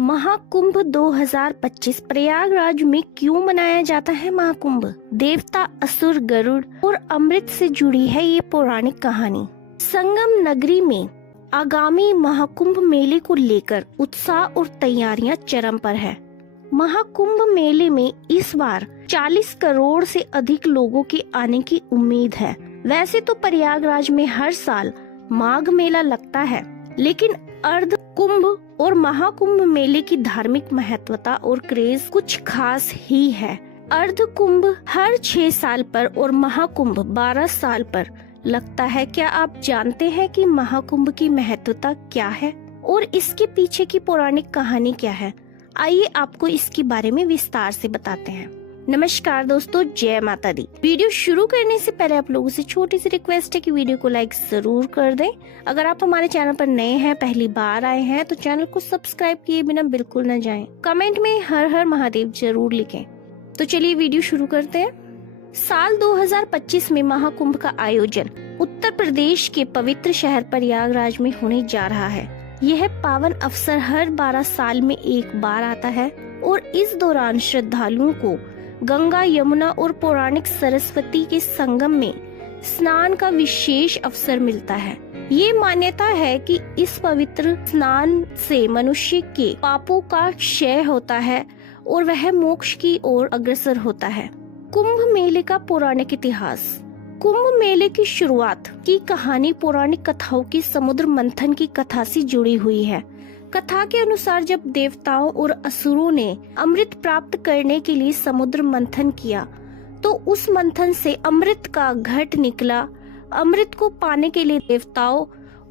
महाकुंभ 2025 प्रयागराज में क्यों मनाया जाता है महाकुंभ? देवता, असुर, गरुड़ और अमृत से जुड़ी है ये पौराणिक कहानी। संगम नगरी में आगामी महाकुंभ मेले को लेकर उत्साह और तैयारियां चरम पर है। महाकुंभ मेले में इस बार 40 करोड़ से अधिक लोगों के आने की उम्मीद है। वैसे तो प्रयागराज में हर साल माघ मेला लगता है, लेकिन अर्ध कुंभ और महाकुंभ मेले की धार्मिक महत्वता और क्रेज कुछ खास ही है। अर्ध कुंभ हर 6 साल पर और महाकुंभ 12 साल पर लगता है। क्या आप जानते हैं कि महाकुंभ की महत्वता क्या है और इसके पीछे की पौराणिक कहानी क्या है? आइए आपको इसके बारे में विस्तार से बताते हैं। नमस्कार दोस्तों, जय माता दी। वीडियो शुरू करने से पहले आप लोगों से छोटी सी रिक्वेस्ट है कि वीडियो को लाइक जरूर कर दें। अगर आप हमारे चैनल पर नए हैं, पहली बार आए हैं, तो चैनल को सब्सक्राइब किए बिना बिल्कुल न जाएं। कमेंट में हर हर महादेव जरूर लिखें। तो चलिए वीडियो शुरू करते हैं। साल 2025 में महाकुंभ का आयोजन उत्तर प्रदेश के पवित्र शहर प्रयागराज में होने जा रहा है। यह पावन अवसर हर 12 साल में एक बार आता है और इस दौरान श्रद्धालुओं को गंगा, यमुना और पौराणिक सरस्वती के संगम में स्नान का विशेष अवसर मिलता है। ये मान्यता है कि इस पवित्र स्नान से मनुष्य के पापों का क्षय होता है और वह मोक्ष की ओर अग्रसर होता है। कुंभ मेले का पौराणिक इतिहास। कुंभ मेले की शुरुआत की कहानी पौराणिक कथाओं की समुद्र मंथन की कथा से जुड़ी हुई है। कथा के अनुसार जब देवताओं और असुरों ने अमृत प्राप्त करने के लिए समुद्र मंथन किया, तो उस मंथन से अमृत का घट निकला। अमृत को पाने के लिए देवताओं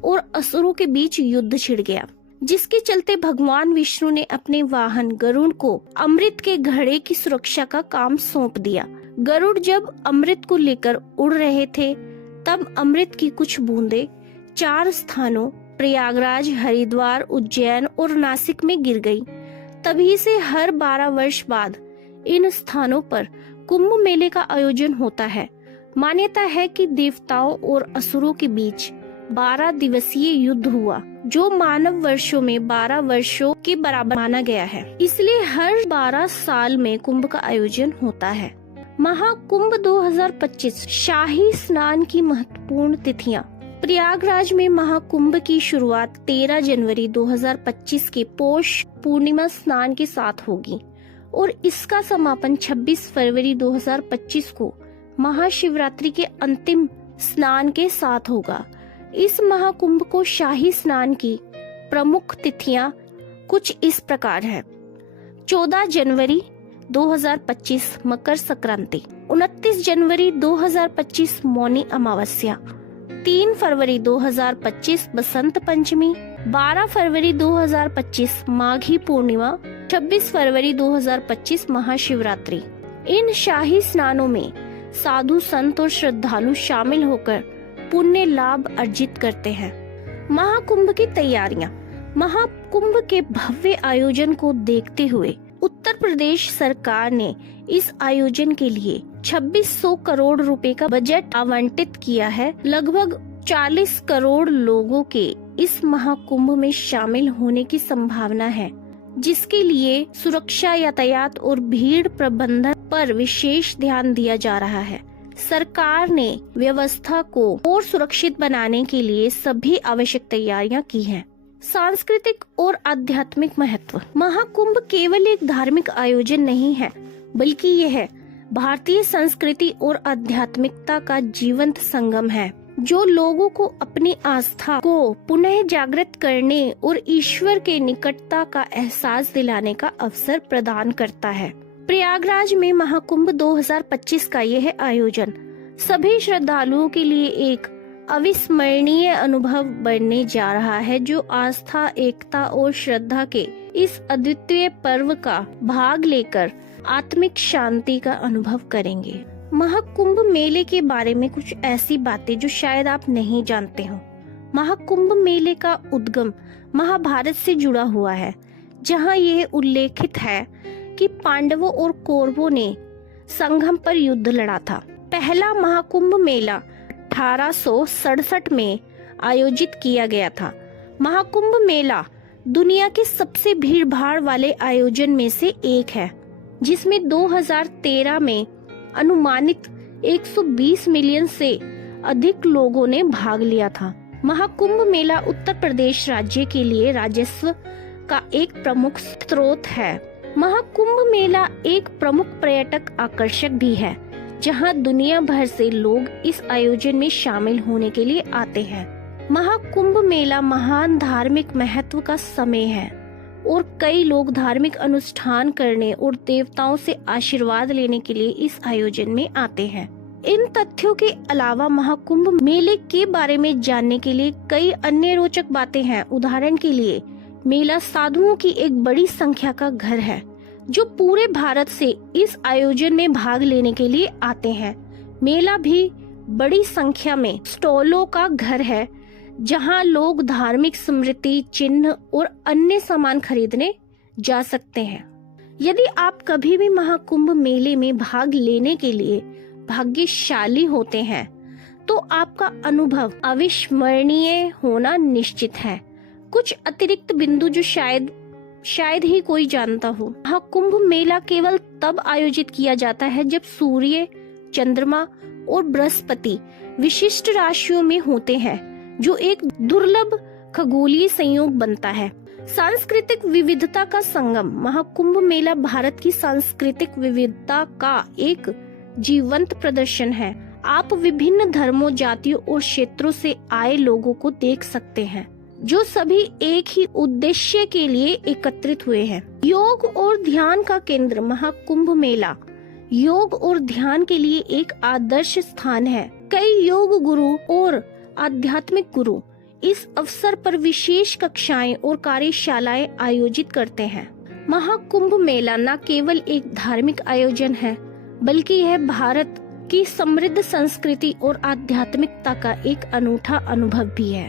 और असुरों के बीच युद्ध छिड़ गया, जिसके चलते भगवान विष्णु ने अपने वाहन गरुड़ को अमृत के घड़े की सुरक्षा का काम सौंप दिया। गरुड़ जब अमृत को लेकर उड़ रहे थे, तब अमृत की कुछ बूंदें 4 स्थानों प्रयागराज, हरिद्वार, उज्जैन और नासिक में गिर गई। तभी से हर 12 वर्ष बाद इन स्थानों पर कुंभ मेले का आयोजन होता है। मान्यता है कि देवताओं और असुरों के बीच 12 दिवसीय युद्ध हुआ, जो मानव वर्षों में 12 वर्षों के बराबर माना गया है। इसलिए हर 12 साल में कुंभ का आयोजन होता है। महाकुंभ 2025 शाही स्नान की महत्वपूर्ण तिथियां। प्रयागराज में महाकुंभ की शुरुआत 13 जनवरी 2025 के पौष पूर्णिमा स्नान के साथ होगी और इसका समापन 26 फरवरी 2025 को महाशिवरात्रि के अंतिम स्नान के साथ होगा। इस महाकुंभ को शाही स्नान की प्रमुख तिथियां कुछ इस प्रकार है। 14 जनवरी 2025 मकर संक्रांति, 29 जनवरी 2025 मौनी अमावस्या, 3 फरवरी 2025 बसंत पंचमी, 12 फरवरी 2025 माघी पूर्णिमा, 26 फरवरी 2025 महाशिवरात्रि। इन शाही स्नानों में साधु संत और श्रद्धालु शामिल होकर पुण्य लाभ अर्जित करते हैं। महाकुंभ की तैयारियां। महाकुंभ के भव्य आयोजन को देखते हुए उत्तर प्रदेश सरकार ने इस आयोजन के लिए 2600 करोड़ रुपए का बजट आवंटित किया है। लगभग 40 करोड़ लोगों के इस महाकुंभ में शामिल होने की संभावना है, जिसके लिए सुरक्षा, यातायात और भीड़ प्रबंधन पर विशेष ध्यान दिया जा रहा है। सरकार ने व्यवस्था को और सुरक्षित बनाने के लिए सभी आवश्यक तैयारियां की हैं। सांस्कृतिक और आध्यात्मिक महत्व। महाकुंभ केवल एक धार्मिक आयोजन नहीं है, बल्कि यह भारतीय संस्कृति और आध्यात्मिकता का जीवंत संगम है, जो लोगों को अपनी आस्था को पुनः जागृत करने और ईश्वर के निकटता का एहसास दिलाने का अवसर प्रदान करता है। प्रयागराज में महाकुंभ 2025 का यह आयोजन सभी श्रद्धालुओं के लिए एक अविस्मरणीय अनुभव बनने जा रहा है, जो आस्था, एकता और श्रद्धा के इस अद्वितीय पर्व का भाग लेकर आत्मिक शांति का अनुभव करेंगे। महाकुंभ मेले के बारे में कुछ ऐसी बातें जो शायद आप नहीं जानते हो। महाकुंभ मेले का उद्गम महाभारत से जुड़ा हुआ है, जहां यह उल्लेखित है कि पांडवों और कौरवों ने संगम पर युद्ध लड़ा था। पहला महाकुंभ मेला 1867 में आयोजित किया गया था। महाकुंभ मेला दुनिया के सबसे भीड़भाड़ वाले आयोजन में से एक है, जिसमें 2013 में अनुमानित 120 मिलियन से अधिक लोगों ने भाग लिया था। महाकुंभ मेला उत्तर प्रदेश राज्य के लिए राजस्व का एक प्रमुख स्रोत है। महाकुंभ मेला एक प्रमुख पर्यटक आकर्षक भी है, जहां दुनिया भर से लोग इस आयोजन में शामिल होने के लिए आते हैं। महाकुंभ मेला महान धार्मिक महत्व का समय है और कई लोग धार्मिक अनुष्ठान करने और देवताओं से आशीर्वाद लेने के लिए इस आयोजन में आते हैं। इन तथ्यों के अलावा महाकुंभ मेले के बारे में जानने के लिए कई अन्य रोचक बातें हैं। उदाहरण के लिए मेला साधुओं की एक बड़ी संख्या का घर है, जो पूरे भारत से इस आयोजन में भाग लेने के लिए आते हैं। मेला भी बड़ी संख्या में स्टॉलों का घर है, जहां लोग धार्मिक स्मृति चिन्ह और अन्य सामान खरीदने जा सकते हैं। यदि आप कभी भी महाकुंभ मेले में भाग लेने के लिए भाग्यशाली होते हैं, तो आपका अनुभव अविस्मरणीय होना निश्चित है। कुछ अतिरिक्त बिंदु जो शायद ही कोई जानता हो। महाकुंभ मेला केवल तब आयोजित किया जाता है जब सूर्य, चंद्रमा और बृहस्पति विशिष्ट राशियों में होते हैं, जो एक दुर्लभ खगोलीय संयोग बनता है। सांस्कृतिक विविधता का संगम। महाकुंभ मेला भारत की सांस्कृतिक विविधता का एक जीवंत प्रदर्शन है। आप विभिन्न धर्मों, जातियों और क्षेत्रों से आए लोगों को देख सकते हैं, जो सभी एक ही उद्देश्य के लिए एकत्रित हुए हैं। योग और ध्यान का केंद्र। महाकुंभ मेला योग और ध्यान के लिए एक आदर्श स्थान है। कई योग गुरु और आध्यात्मिक गुरु इस अवसर पर विशेष कक्षाएं और कार्यशालाएं आयोजित करते हैं। महाकुंभ मेला न केवल एक धार्मिक आयोजन है, बल्कि यह भारत की समृद्ध संस्कृति और आध्यात्मिकता का एक अनूठा अनुभव भी है।